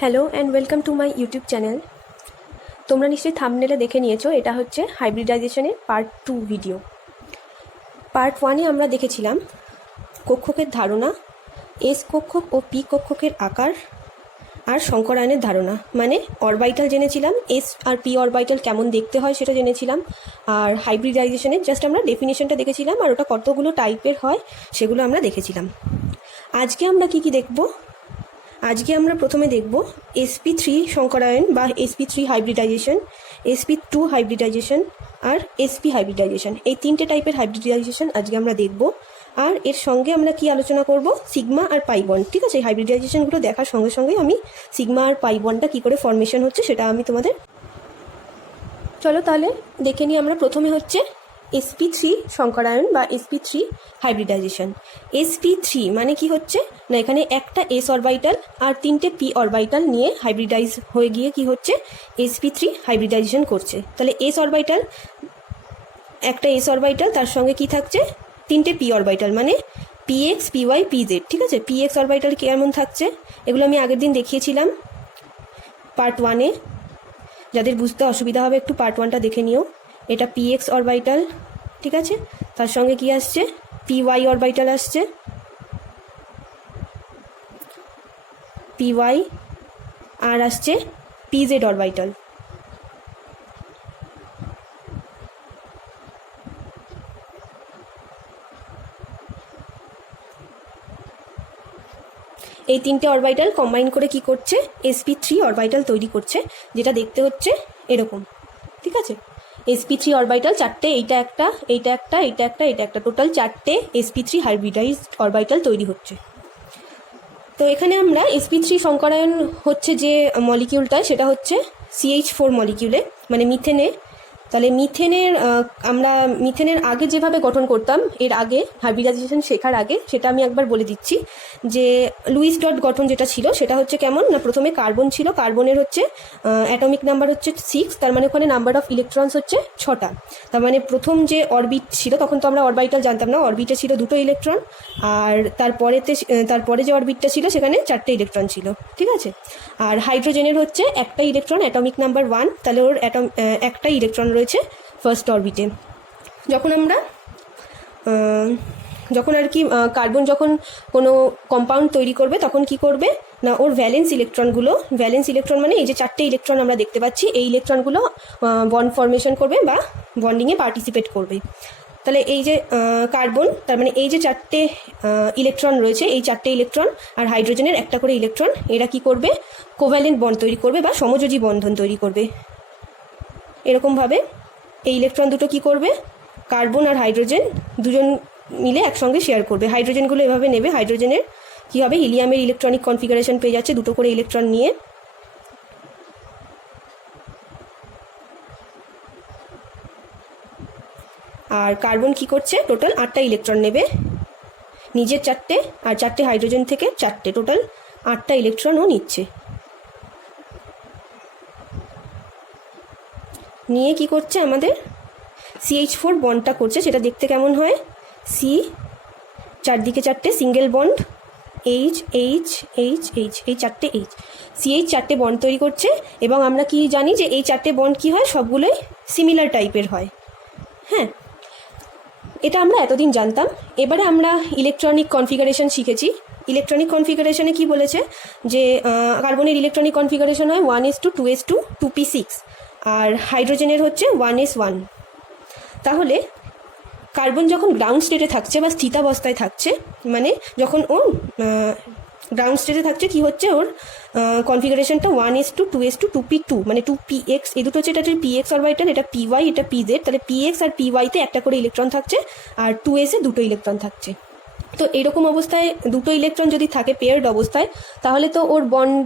Hello and welcome to my YouTube channel. তোমরা নিশ্চয়ই থাম্বনেলে দেখে নিয়েছো, এটা হচ্ছে হাইব্রিডাইজেশনের পার্ট 2 ভিডিও। পার্ট 1-এ আমরা দেখেছিলাম কক্ষকের ধারণা, এস কক্ষক ও পি কক্ষকের আকার আর সংকরায়নের ধারণা, মানে অরবাইটাল জেনেছিলাম, এস আর পি অরবাইটাল কেমন দেখতে হয় সেটা জেনেছিলাম। আর হাইব্রিডাইজেশনের জাস্ট আমরা ডেফিনেশনটা দেখেছিলাম, আর ওটা কতগুলো টাইপের হয় সেগুলো আমরা দেখেছিলাম। আজকে আমরা কি দেখব? আজকে আমরা প্রথমে দেখব sp3 সংকরায়ন বা sp3 হাইব্রিডাইজেশন, sp2 হাইব্রিডাইজেশন আর sp হাইব্রিডাইজেশন। এই তিনটে টাইপের হাইব্রিডাইজেশন আজকে আমরা দেখব। আর এর সঙ্গে আমরা কি আলোচনা করব? সিগমা আর পাই বন্ড। ঠিক আছে, এই হাইব্রিডাইজেশনগুলো দেখার সঙ্গে সঙ্গে আমি সিগমা আর পাই বন্ডটা কী করে ফর্মেশন হচ্ছে সেটা আমি তোমাদের, চলো তাহলে দেখে নিই। আমরা প্রথমে হচ্ছে sp3 সংকরায়ন বা sp3 হাইব্রিডাইজেশন। sp3 মানে কি হচ্ছে না, এখানে একটা s অরবাইটাল আর তিনটে p অরবাইটাল নিয়ে হাইব্রিডাইজ হয়ে গিয়ে কি হচ্ছে, sp3 হাইব্রিডাইজেশন করছে। তাহলে s অরবাইটাল, একটা s অরবাইটাল, তার সঙ্গে কি থাকছে, তিনটে p অরবাইটাল, মানে px py pz। ঠিক আছে, px অরবাইটাল কেমন থাকছে এগুলো আমি আগের দিন দেখিয়েছিলাম পার্ট 1-এ। যাদের বুঝতে অসুবিধা হবে একটু পার্ট 1টা দেখে নিও। এটা px অরবাইটাল, ঠিক আছে, তার সঙ্গে কি আসছে, py অরবাইটাল আসছে, py আর আসছে pz অরবাইটাল। এই তিনটে অরবাইটাল কম্বাইন করে কি করছে, sp3 অরবাইটাল তৈরি করছে, যেটা দেখতে হচ্ছে এরকম। ঠিক আছে, sp3 অরবাইটাল চারটে, এইটা একটা, এইটা একটা, এইটা একটা, এটা একটা, টোটাল চারটে sp3 হাইব্রিডাইজড অরবাইটাল তৈরি হচ্ছে। তো এখানে আমরা sp3 সংকরায়ন হচ্ছে যে মলিকিউলটা, সেটা হচ্ছে CH4 মলিকিউলে, মানে মিথেনে। তাহলে মিথেনের আমরা মিথেনের আগে যেভাবে গঠন করতাম, এর আগে হাইব্রিডাইজেশন শেখার আগে, সেটা আমি একবার বলে দিচ্ছি। যে লুইস ডট গঠন যেটা ছিল সেটা হচ্ছে কেমন না, প্রথমে কার্বন ছিল, কার্বনের হচ্ছে অ্যাটমিক নাম্বার হচ্ছে 6, তার মানে ওখানে নাম্বার অফ ইলেকট্রনস হচ্ছে 6টা। তার মানে প্রথম যে অরবিট ছিল, তখন তো আমরা অরবাইটাল জানতাম না, অরবিটে ছিল 2টো ইলেকট্রন, আর তারপরে যে অরবিটটা ছিল সেখানে 4টে ইলেকট্রন ছিল। ঠিক আছে, আর হাইড্রোজেনের হচ্ছে একটা ইলেকট্রন, অ্যাটমিক নাম্বার 1, তাহলে ওর একটা ইলেকট্রন রয়েছে ফার্স্ট অরবিটে। যখন আর কি কার্বন যখন কোনো কম্পাউন্ড তৈরি করবে, তখন কি করবে না, ওর ভ্যালেন্স ইলেকট্রন মানে এই যে 4টে ইলেকট্রন আমরা দেখতে পাচ্ছি, এই ইলেকট্রনগুলো বন্ড ফর্মেশন করবে বা বন্ডিংয়ে পার্টিসিপেট করবে। তাহলে এই যে কার্বন, তার মানে এই যে 4টে ইলেকট্রন রয়েছে, এই 4টে ইলেকট্রন আর হাইড্রোজেনের একটা করে ইলেকট্রন, এরা কি করবে, কোভ্যালেন্ট বন্ড তৈরি করবে বা সমযোজী বন্ধন তৈরি করবে। এরকমভাবে এই ইলেকট্রন দুটো কি করবে, কার্বন আর হাইড্রোজেন দুজন মিলে একসঙ্গে শেয়ার করবে। হাইড্রোজেনগুলো এভাবে নেবে, হাইড্রোজেনের কি হবে, হিলিয়ামের ইলেকট্রনিক কনফিগারেশন পেয়ে যাচ্ছে, দুটো করে ইলেকট্রন নিয়ে। আর কার্বন কি করছে, টোটাল 8টা ইলেকট্রন নেবে, নিজের 4টে আর 4টে হাইড্রোজেন থেকে 4টে, টোটাল 8টা ইলেকট্রনও নিচ্ছে। নিয়ে কি করছে, আমাদের CH4 বন্ডটা করছে, সেটা দেখতে কেমন হয়, সি, চারদিকে 4টে single bond, H H H H, এই 4টে এইচ, CH 4টে বন্ড তৈরি করছে। এবং আমরা কি জানি যে এই 4টে বন্ড কি হয়, সবগুলোই সিমিলার টাইপের হয়। হ্যাঁ, এটা আমরা এতদিন জানতাম। এবারে আমরা ইলেকট্রনিক কনফিগারেশন শিখেছি। ইলেকট্রনিক কনফিগারেশনে কি বলেছে, যে কার্বনের ইলেকট্রনিক কনফিগারেশন হয় 1s2 2s2 2p6, আর হাইড্রোজেনের হচ্ছে 1s1। তাহলে কার্বন যখন গ্রাউন্ড স্টেটে থাকছে বা স্থিতাবস্থায় থাকছে, মানে যখন ও গ্রাউন্ড স্টেটে থাকছে, কি হচ্ছে, ওর কনফিগারেশনটা 1s2 2s2 2p2, মানে 2px, এই দুটো হচ্ছে, এটা px অরবাইটাল, এটা py, এটা pz। তাহলে px আর py-তে একটা করে ইলেকট্রন থাকছে, আর 2s-এ দুটো ইলেকট্রন থাকছে। তো এরকম অবস্থায় দুটো ইলেকট্রন যদি থাকে পেয়ার্ড অবস্থায়, তাহলে তো ওর বন্ড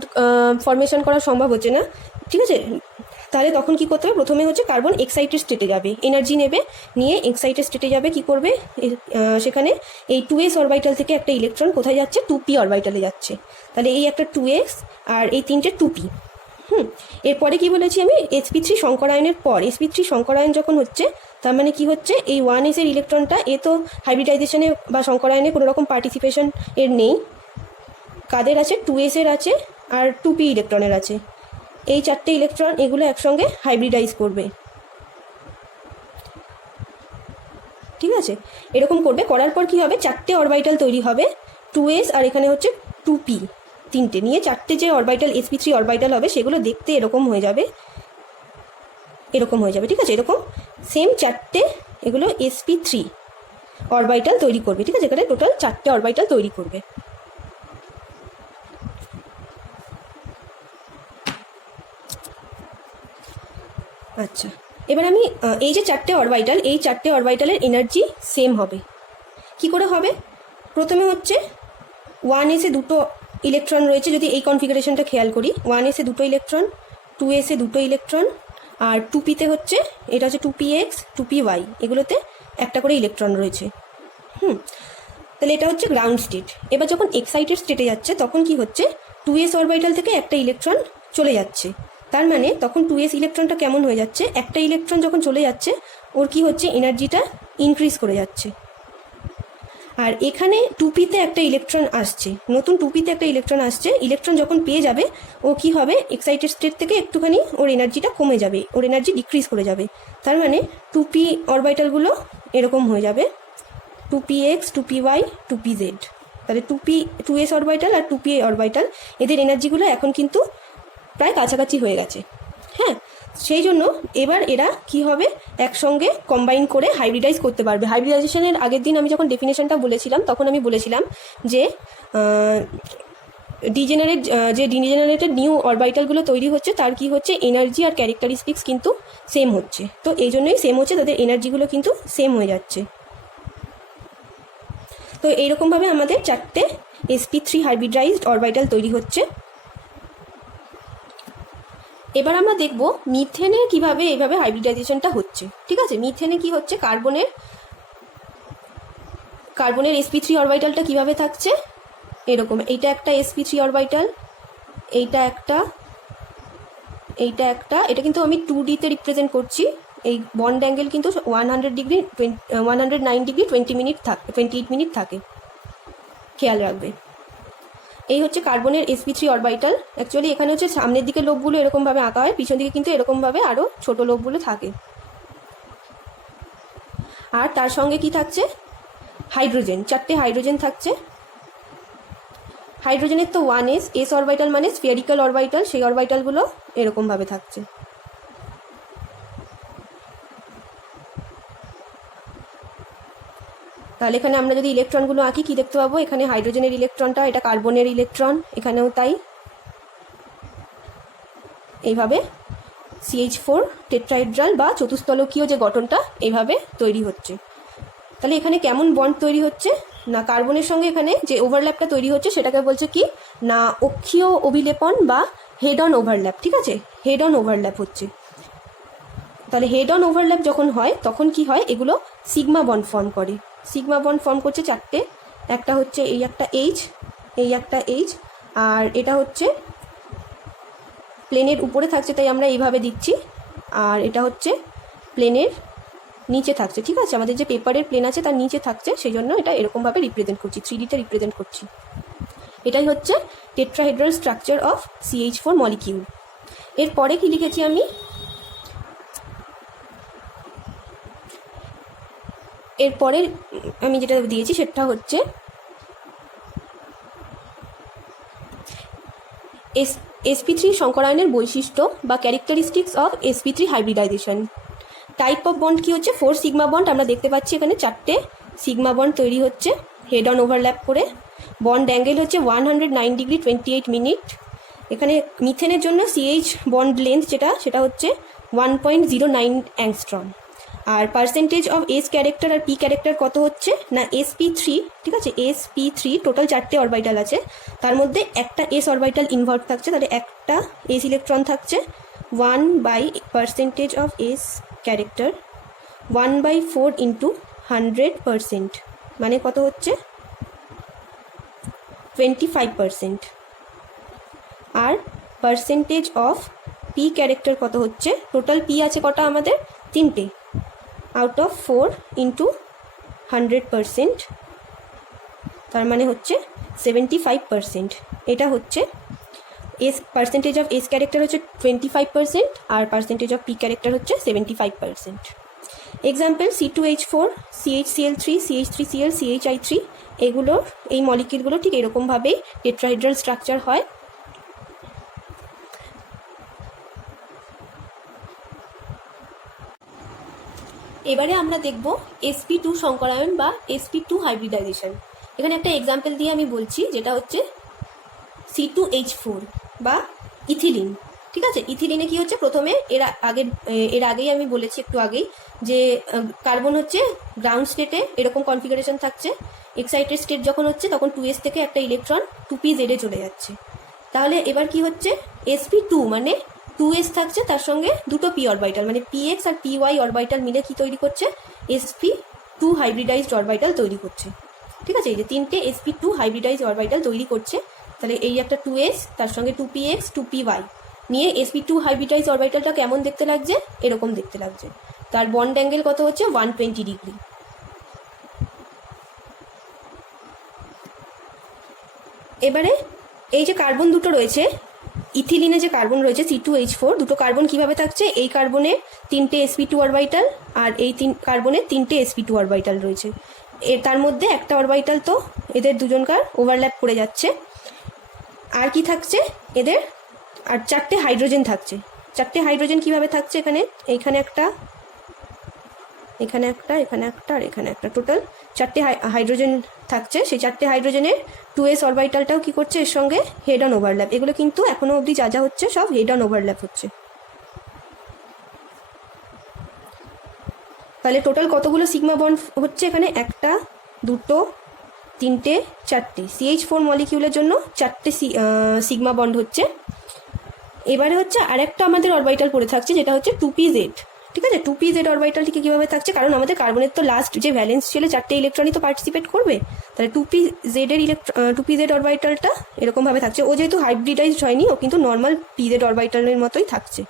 ফর্মেশন করা সম্ভব হচ্ছে না। ঠিক আছে, তাহলে তখন কি করতে হবে, প্রথমে হচ্ছে কার্বন এক্সাইটেড স্টেটে যাবে, এনার্জি নেবে, নিয়ে এক্সাইটেড স্টেটে যাবে, কি করবে, সেখানে এই 2s অরবাইটাল থেকে একটা ইলেকট্রন কোথায় যাচ্ছে, 2p অরবাইটালে যাচ্ছে। তাহলে এই একটা 2s আর এই তিনটে 2p। এরপরে কি বলেছি আমি, sp3 সংকরায়নের পর, sp3 সংকরায়ন যখন হচ্ছে, তার মানে কি হচ্ছে, এই 1s-এর ইলেকট্রনটা, এ তো হাইব্রিডাইজেশনে বা সংকরায়নে কোনো রকম পার্টিসিপেশন এর নেই, কাদের আছে, 2s-এর আছে, আর 2p ইলেকট্রনের আছে। এই 4টে ইলেকট্রন এগুলো একসঙ্গে হাইব্রিডাইজ করবে, ঠিক আছে। এরকম করবে, করার পর কি হবে, 4টে অরবিটাল তৈরি হবে, 2s আর এখানে হচ্ছে 2p, 3টে নিয়ে 4টে যে অরবিটাল sp3 অরবিটাল হবে সেগুলো দেখতে এরকম হয়ে যাবে, এরকম হয়ে যাবে, ঠিক আছে। এরকম সেম 4টে এগুলো sp3 অরবিটাল তৈরি করবে, ঠিক আছে। এখানে টোটাল 4টে অরবিটাল তৈরি করবে। আচ্ছা, এবার আমি এই যে 4টে অরবিটাল, এই 4টে অরবিটালের এনার্জি সেম হবে। কি করে হবে? প্রথমে হচ্ছে 1s এ 2টো ইলেকট্রন রয়েছে, যদি এই কনফিগারেশনটা খেয়াল করি, 1s এ 2টো ইলেকট্রন, 2s এ 2টো ইলেকট্রন, আর 2p-তে হচ্ছে, এটা হচ্ছে 2px 2py, এগুলোতে একটা করে ইলেকট্রন রয়েছে। তাহলে এটা হচ্ছে গ্রাউন্ড স্টেট। এবার যখন এক্সাইটেড স্টেটে যাচ্ছে তখন কি হচ্ছে, 2s অরবিটাল থেকে একটা ইলেকট্রন চলে যাচ্ছে, তার মানে তখন 2s ইলেকট্রনটা কেমন হয়ে যাচ্ছে, একটা ইলেকট্রন যখন চলে যাচ্ছে ওর কি হচ্ছে, এনার্জিটা ইনক্রিজ করে যাচ্ছে। আর এখানে 2p-তে একটা ইলেকট্রন আসছে, নতুন 2p-তে একটা ইলেকট্রন আসছে, ইলেকট্রন যখন পেয়ে যাবে ও কি হবে, এক্সাইটেড স্টেট থেকে একটুখানি ওর এনার্জিটা কমে যাবে, ওর এনার্জি ডিক্রিজ করে যাবে। তার মানে 2p অরবিটালগুলো এরকম হয়ে যাবে, 2px 2py 2pz। তাহলে 2s অরবিটাল আর 2p অরবিটাল এদের এনার্জিগুলো এখন কিন্তু প্রায় কাছাকাছি হয়ে গেছে। হ্যাঁ, সেই জন্য এবার এরা কি হবে, একসঙ্গে কম্বাইন করে হাইব্রিডাইজ করতে পারবে। হাইব্রিডাইজেশনের আগের দিন আমি যখন ডেফিনেশনটা বলেছিলাম তখন আমি বলেছিলাম যে ডিজেনারেটেড নিউ অরবিটালগুলো তৈরি হচ্ছে, তার কি হচ্ছে, এনার্জি আর ক্যারেক্টারিস্টিক্স কিন্তু সেম হচ্ছে। তো এই জন্যই সেম হচ্ছে, তাদের এনার্জিগুলো কিন্তু সেম হয়ে যাচ্ছে। তো এইরকমভাবে আমাদের 4টে sp3 হাইব্রিডাইজড অরবিটাল তৈরি হচ্ছে। এবার আমরা দেখব মিথেনে কিভাবে এইভাবে হাইব্রিডাইজেশনটা হচ্ছে, ঠিক আছে। মিথেনে কি হচ্ছে, কার্বনের sp3 অরবিটালটা কিভাবে থাকছে, এরকম, এইটা একটা sp3 অরবিটাল, এইটা একটা, এটা কিন্তু আমি 2D-তে রিপ্রেজেন্ট করছি। এই বন্ড অ্যাঙ্গেল কিন্তু 109 ডিগ্রি 28 মিনিট থাকে, খেয়াল রাখবে। এই হচ্ছে কার্বনের sp3 অরবিটাল। অ্যাকচুয়ালি এখানে হচ্ছে সামনের দিকে লোবগুলো এরকমভাবে আঁকা হয়, পিছন দিকে কিন্তু এরকমভাবে আরও ছোট লোবগুলো থাকে। আর তার সঙ্গে কি থাকছে, হাইড্রোজেন, 4টে হাইড্রোজেন থাকছে। হাইড্রোজেনের তো 1s অরবিটাল মানে স্ফিয়ারিক্যাল অরবিটাল, সেই অরবিটালগুলো এরকমভাবে থাকছে। তাহলে এখানে আমরা যদি ইলেকট্রনগুলো আঁকি কি দেখতে পাবো, এখানে হাইড্রোজেনের ইলেকট্রনটা, এটা কার্বনের ইলেকট্রন, এখানেও তাই, এইভাবে CH4 টেট্রাহেড্রাল বা চতুস্তলকীয় যে গঠনটা এইভাবে তৈরি হচ্ছে। তাহলে এখানে কেমন বন্ড তৈরি হচ্ছে না, কার্বনের সঙ্গে এখানে যে ওভারল্যাপটা তৈরি হচ্ছে সেটাকে বলছে কি না, অক্ষীয় অভিলেপন বা হেড অন ওভারল্যাপ, ঠিক আছে, হেড অন ওভারল্যাপ হচ্ছে। তাহলে হেড অন ওভারল্যাপ যখন হয় তখন কি হয়, এগুলো সিগমা বন্ড ফর্ম করে। সিগমা বন্ড ফর্ম করছে 4টে, একটা হচ্ছে এই একটা H, এই একটা H, আর এটা হচ্ছে প্লেনের উপরে থাকছে তাই আমরা এইভাবে দিচ্ছি, আর এটা হচ্ছে প্লেনের নিচে থাকছে, ঠিক আছে। আমাদের যে পেপারের প্লেন আছে তার নিচে থাকছে, সেই জন্য এটা এরকমভাবে রিপ্রেজেন্ট করছি, 3D-তে রিপ্রেজেন্ট করছি। এটাই হচ্ছে tetrahedral structure of CH4 molecule. এরপরে কি লিখেছি আমি, এরপরে আমি যেটা দিয়েছি সেটা হচ্ছে sp3 সংকরায়নের বৈশিষ্ট্য বা characteristics of sp3 hybridization. Type of bond কি হচ্ছে, 4 সিগমা বন্ড আমরা দেখতে পাচ্ছি, এখানে 4টে সিগমা বন্ড তৈরি হচ্ছে হেড অন ওভারল্যাপ করে। বন্ড অ্যাঙ্গেল হচ্ছে 109 ডিগ্রি 28 মিনিট। এখানে মিথেনের জন্য CH বন্ড লেন্থ সেটা হচ্ছে 1.09 অ্যাংস্ট্রম। আর পার্সেন্টেজ অফ S ক্যারেক্টার আর P ক্যারেক্টার কত হচ্ছে না, sp3, ঠিক আছে, sp3 টোটাল 4টে অরবিটাল আছে, তার মধ্যে একটা s অরবিটাল ইনভার্ট থাকছে, তাহলে একটা s ইলেকট্রন থাকছে। 1/% অফ S ক্যারেক্টার 1/4 ইন্টু 100%, মানে কত হচ্ছে 25%। আর পার্সেন্টেজ অফ P ক্যারেক্টার কত হচ্ছে, টোটাল P আছে কটা আমাদের, 3টে, আউট অফ 4 ইন্টু 100%, তার মানে হচ্ছে 75%। এটা হচ্ছে S percentage of S character হচ্ছে 25% আর পার্সেন্টেজ অফ পি ক্যারেক্টার হচ্ছে 75%। Example C2H4, CHCl3, CH3Cl, CHI3, এগুলো এই মলিকিউলগুলো ঠিক এরকমভাবেই টেট্রাহেড্রাল স্ট্রাকচার হয়। এবারে আমরা দেখব sp2 সংকরায়ন বা sp2 হাইব্রিডাইজেশন। এখানে একটা এক্সাম্পল দিয়ে আমি বলছি, যেটা হচ্ছে C2H4 বা ইথিলিন। ঠিক আছে, ইথিলিনে কি হচ্ছে, প্রথমে এর আগেই আমি বলেছি একটু আগেই যে কার্বন হচ্ছে গ্রাউন্ড স্টেটে এরকম কনফিগারেশন থাকছে, এক্সাইটেড স্টেট যখন হচ্ছে তখন 2s থেকে একটা ইলেকট্রন 2pz এ চলে যাচ্ছে। তাহলে এবার কি হচ্ছে, sp2 মানে 2s থাকছে, তার সঙ্গে দুটো p অরবিটাল মানে px আর py অরবিটাল মিলে কি তৈরি করছে, sp2 হাইব্রিডাইজড অরবিটাল তৈরি করছে। ঠিক আছে, এই যে তিনটে sp2 হাইব্রিডাইজড অরবিটাল তৈরি করছে। তাহলে এই একটা 2s, তার সঙ্গে 2px 2py নিয়ে sp2 হাইব্রিডাইজ অরবিটালটা কেমন দেখতে লাগছে, এরকম দেখতে লাগছে। তার বন্ড অ্যাঙ্গেল কত হচ্ছে, 120 ডিগ্রি। এবারে এই যে কার্বন দুটো রয়েছে, ইথিলিনে যে কার্বন রয়েছে C2H4, দুটো কার্বন কিভাবে থাকছে, এই কার্বনে তিনটে sp2 অরবিটাল আর এই কার্বনে তিনটে sp2 অরবিটাল রয়েছে। তার মধ্যে একটা অরবিটাল তো এদের দুজনকার ওভারল্যাপ করে যাচ্ছে। আর কি থাকছে এদের, আর চারটে হাইড্রোজেন থাকছে। চারটে হাইড্রোজেন কিভাবে থাকছে, এইখানে একটা, এখানে একটা, এখানে একটা আর এখানে একটা, টোটাল চারটে হাইড্রোজেন থাকছে। সেই চারটে হাইড্রোজেনের 2s অরবিটালটাও কি করছে এর সঙ্গে হেড অন ওভারল্যাপ। এগুলো কিন্তু এখনো অবধি যা যা হচ্ছে সব হেড অন ওভারল্যাপ হচ্ছে। তাহলে টোটাল কতগুলো সিগমা বন্ড হচ্ছে এখানে, একটা, দুটো, তিনটে, চারটে। CH4 মলিকিউলের জন্য চারটে সিগমা বন্ড হচ্ছে। এবারে হচ্ছে আরেকটা আমাদের অরবিটাল পড়ে থাকছে, যেটা হচ্ছে 2pz। ঠিক আছে, 2pz অরবিটালটিকে কীভাবে থাকছে, কারণ আমাদের কার্বনের তো লাস্ট যে ভ্যালেন্স ছিল চারটে ইলেকট্রনই তো পার্টিসিপেট করবে। তাহলে 2pz অরবিটালটা এরকমভাবে থাকছে। ও যেহেতু হাইব্রিডাইজড হয়নি, ও কিন্তু নর্মাল pz অরবিটালের মতোই থাকছে।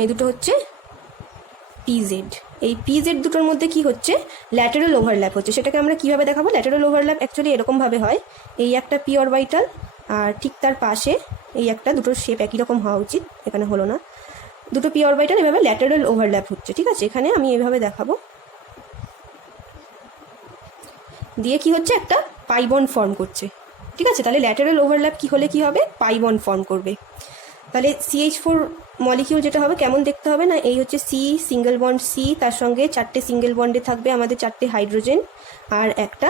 এই দুটো হচ্ছে pz। এই pz দুটোর মধ্যে কি হচ্ছে, ল্যাটারাল ওভারল্যাপ হচ্ছে। সেটাকে আমরা কিভাবে দেখাবো, ল্যাটারাল ওভারল্যাপ অ্যাকচুয়ালি এরকমভাবে হয়, এই একটা p অরবিটাল আর ঠিক তার পাশে এই একটা, দুটোর শেপ একই রকম হওয়া উচিত, এখানে হলো না, দুটো p অরবিটাল এভাবে ল্যাটারাল ওভারল্যাপ হচ্ছে। ঠিক আছে, এখানে আমি এভাবে দেখাবো, দিয়ে কি হচ্ছে, একটা পাই বন্ড ফর্ম করছে। ঠিক আছে, তাহলে ল্যাটারাল ওভারল্যাপ কি হলে কি হবে, পাই বন্ড ফর্ম করবে। তাহলে CH4 মলিকিউল যেটা হবে কেমন দেখতে হবে না, এই হচ্ছে C সিঙ্গেল বন্ড C, তার সঙ্গে চারটে সিঙ্গেল বন্ডে থাকবে আমাদের চারটে হাইড্রোজেন আর একটা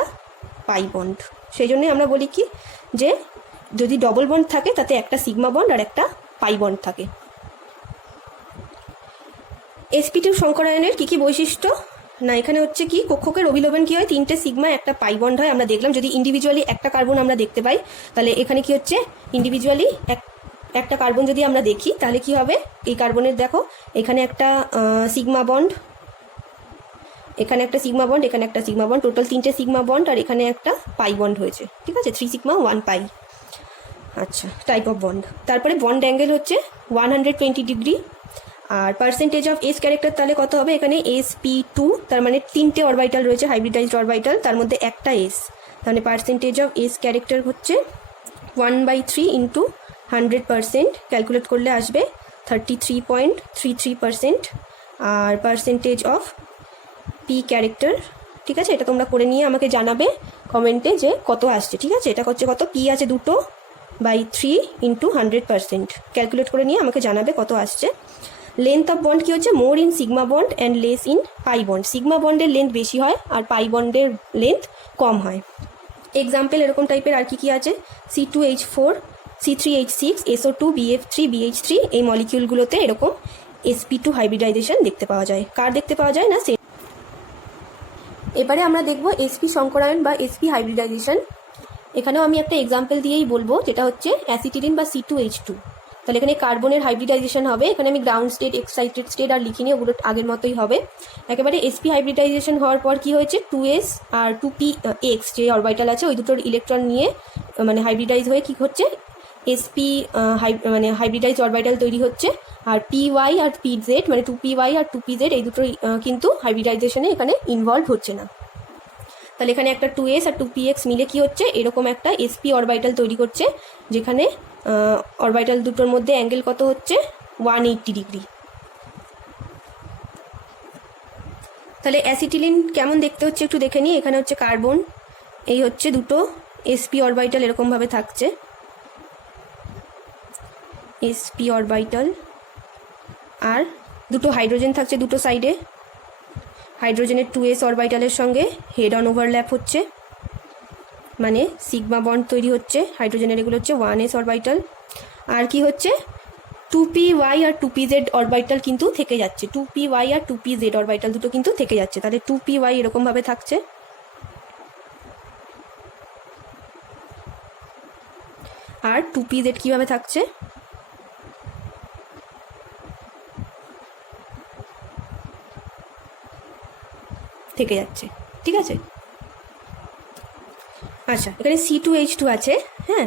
পাই বন্ড। সেই জন্যই আমরা বলি কি, যে যদি ডবল বন্ড থাকে তাতে একটা সিগমা বন্ড আর একটা পাই বন্ড থাকে। sp2 সংকরায়নের কি কি বৈশিষ্ট্য না, এখানে হচ্ছে কি, কক্ষকের অভিলবন কি হয়, তিনটে সিগমা একটা পাই বন্ড হয়। আমরা দেখলাম যদি ইন্ডিভিজুয়ালি একটা কার্বন আমরা দেখতে পাই, তাহলে এখানে কি হচ্ছে, ইন্ডিভিজুয়ালি একটা কার্বন যদি আমরা দেখি তাহলে কি হবে, এই কার্বনের দেখো এখানে একটা সিগমা বন্ড, এখানে একটা সিগমা বন্ড, এখানে একটা সিগমা বন্ড, টোটাল তিনটে সিগমা বন্ড আর এখানে একটা পাই বন্ড হয়েছে। ঠিক আছে, 3 সিগমা 1 পাই। আচ্ছা, টাইপ অফ বন্ড। তারপরে বন্ড অ্যাঙ্গেল হচ্ছে 120 ডিগ্রি। আর পার্সেন্টেজ অফ এস ক্যারেক্টার তাহলে কত হবে, এখানে sp2, তার মানে তিনটে অরবিটাল রয়েছে হাইব্রিডাইজড অরবিটাল, তার মধ্যে একটা s, তাহলে পার্সেন্টেজ অফ এস ক্যারেক্টার হচ্ছে 1/3 ইন্টু 100%, ক্যালকুলেট করলে আসবে 33.33%। আর পার্সেন্টেজ অফ পি ক্যারেক্টার, ঠিক আছে, এটা তোমরা করে নিয়ে আমাকে জানাবে কমেন্টে যে কত আসছে। ঠিক আছে, এটা হচ্ছে কত, পি আছে 2/3 ইন্টু 100%, ক্যালকুলেট করে নিয়ে আমাকে জানাবে কত আসছে। লেন্থ অফ বন্ড কি হচ্ছে, more in sigma bond and less in pi bond. Sigma বন্ডের লেন্থ বেশি হয় আর পাই বন্ডের লেন্থ কম হয়। এক্সাম্পল এরকম টাইপের আর কি কি আছে, C2H4, C3H6, SO2, BF3, BH3, এই মলিকিউলগুলোতে এরকম sp2 হাইব্রিডাইজেশন দেখতে পাওয়া যায়। কার দেখতে পাওয়া যায় না, সে। এবারে আমরা দেখব sp সংকরায়ন বা sp হাইব্রিডাইজেশন। এখানেও আমি একটা এক্সাম্পল দিয়েই বলবো, যেটা হচ্ছে অ্যাসিটিলিন বা C2H2। তাহলে এখানে কার্বনের হাইব্রিডাইজেশন হবে, এখানে আমি গ্রাউন্ড স্টেট, এক্সাইটেড স্টেট আর লিখিনি, ওগুলো আগের মতোই হবে। একেবারে sp হাইব্রিডাইজেশন হওয়ার পর কি হয়েছে, 2s আর 2px যে অরবিটাল আছে ওই দুটোর ইলেকট্রন নিয়ে মানে হাইব্রিডাইজ হয়ে কি হচ্ছে, sp মানে হাইব্রিডাইজ অরবিটাল তৈরি হচ্ছে। আর py আর pz মানে 2py আর 2pz এই দুটো কিন্তু হাইব্রিডাইজেশনে এখানে ইনভলভ হচ্ছে না। তাহলে এখানে একটা 2s আর 2px মিলে কি হচ্ছে, এরকম একটা sp অরবিটাল তৈরি করছে, যেখানে অরবিটাল দুটোর মধ্যে অ্যাঙ্গেল কত হচ্ছে 180 ডিগ্রি। তাহলে অ্যাসিটিলিন কেমন দেখতে হচ্ছে একটু দেখে নিই। এখানে হচ্ছে কার্বন, এই হচ্ছে দুটো sp অরবিটাল এরকমভাবে থাকছে, sp অরবিটাল, আর দুটো হাইড্রোজেন থাকছে দুটো সাইডে। হাইড্রোজেনের 2s অরবিটালের সঙ্গে হেড অন ওভারল্যাপ হচ্ছে, মানে সিগমা বন্ড তৈরি হচ্ছে। হাইড্রোজেনের এগুলো হচ্ছে 1s অরবিটাল। আর কি হচ্ছে 2py আর 2pz অরবিটাল কিন্তু থেকে যাচ্ছে, 2py আর 2pz অরবিটাল দুটো কিন্তু থেকে যাচ্ছে। তাহলে 2py এরকমভাবে থাকছে, আর 2pz কীভাবে থাকছে, থেকে যাচ্ছে। ঠিক আছে, আচ্ছা এখানে C2H2 আছে। হ্যাঁ,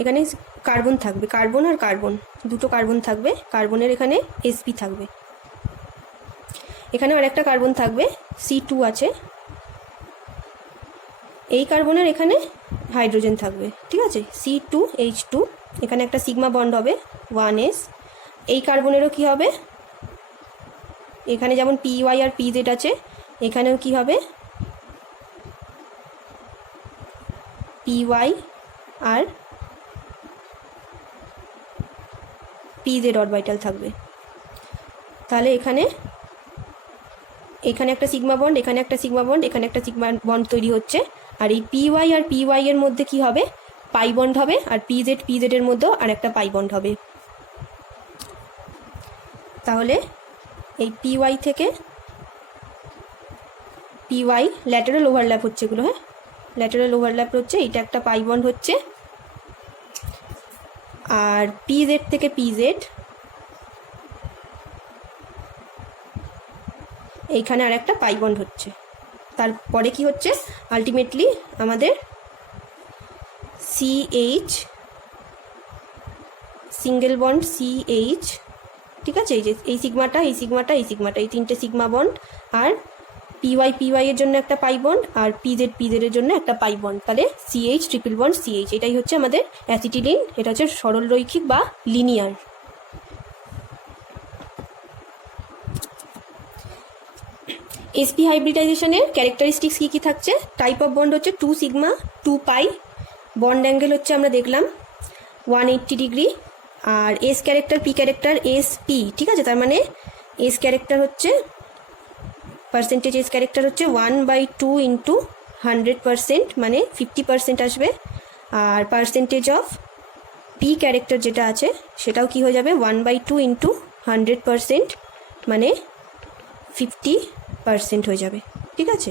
এখানে কার্বন থাকবে, কার্বন আর কার্বন, দুটো কার্বন থাকবে, কার্বনের এখানে sp থাকবে। এখানে আর একটা কার্বন থাকবে, C2 আছে। এই কার্বনের এখানে হাইড্রোজেন থাকবে। ঠিক আছে, C2H2, এখানে একটা সিগমা বন্ড হবে 1s। এই কার্বনেরও কি হবে, এখানে যেমন py আর pz আছে, এখানেও কি হবে py আর pz অরবিটাল থাকবে। তাহলে এখানে একটা সিগমা বন্ড, এখানে একটা সিগমা বন্ড, এখানে একটা সিগমা বন্ড তৈরি হচ্ছে। আর এই py আর py এর মধ্যে কি হবে, পাই বন্ড হবে, আর pz এর মধ্যেও আর একটা পাই বন্ড হবে। তাহলে এই py থেকে py ল্যাটারাল ওভারল্যাপ হচ্ছে এগুলো। হ্যাঁ, ল্যাটারাল ওভারল্যাপ হচ্ছে, এটা একটা পাই বন্ড হচ্ছে। আর pz থেকে pz এইখানে আর একটা পাই বন্ড হচ্ছে। তারপরে কি হচ্ছে, আলটিমেটলি আমাদের CH সিঙ্গেল বন্ড CH। ঠিক আছে, এই যে এই সিগমাটা, এই সিগমাটা, এই সিগমাটা, এই তিনটে সিগমা বন্ড, আর py এর জন্য একটা পাই বন্ড, আর pz এর জন্য একটা পাই বন্ড। তাহলে CH ট্রিপল বন্ড CH, এটাই হচ্ছে আমাদের অ্যাসিটিলিন। এটা হচ্ছে সরল রৈখিক বা লিনিয়ার। sp হাইব্রিডাইজেশনের ক্যারেক্টারিস্টিক্স কী কী থাকছে, টাইপ অফ বন্ড হচ্ছে 2 সিগমা 2 পাই, বন্ড অ্যাঙ্গেল হচ্ছে আমরা দেখলাম 180 ডিগ্রি, আর S character P character sp। ঠিক আছে, তার মানে এস ক্যারেক্টার হচ্ছে পার্সেন্টেজ, এস ক্যারেক্টার হচ্ছে 1/2 ইন্টু 100%, মানে 50% আসবে। আর পার্সেন্টেজ অফ পি ক্যারেক্টার যেটা আছে সেটাও কি হয়ে যাবে 1/2 ইন্টু 100%, মানে 50% হয়ে যাবে। ঠিক আছে,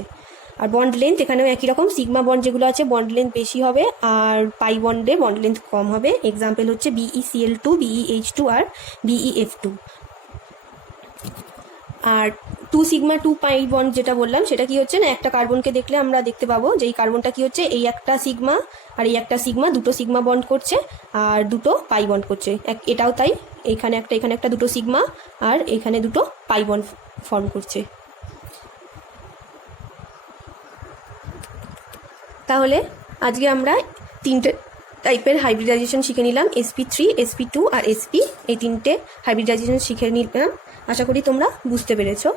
আর বন্ড লেন্থ এখানেও একই রকম, সিগমা বন্ড যেগুলো আছে বন্ড লেন্থ বেশি হবে, আর পাই বন্ডে বন্ড লেন্থ কম হবে। এক্সাম্পল হচ্ছে BeCl2, BeH2 আর BeF2। আর 2 সিগমা 2 পাই বন্ড যেটা বললাম সেটা কি হচ্ছে না, একটা কার্বনকে দেখলে আমরা দেখতে পাবো যে এই কার্বনটা কি হচ্ছে, এই একটা সিগমা আর এই একটা সিগমা, দুটো সিগমা বন্ড করছে আর দুটো পাই বন্ড করছে। এটাও তাই, এখানে একটা দুটো সিগমা আর এখানে দুটো পাই বন্ড ফর্ম করছে। তাহলে আজকে আমরা তিনটে টাইপের হাইব্রিডাইজেশন শিখে নিলাম, sp3, sp2 আর sp। এই তিনটে হাইব্রিডাইজেশন শিখে নিলাম। আশা করি তোমরা বুঝতে পেরেছো।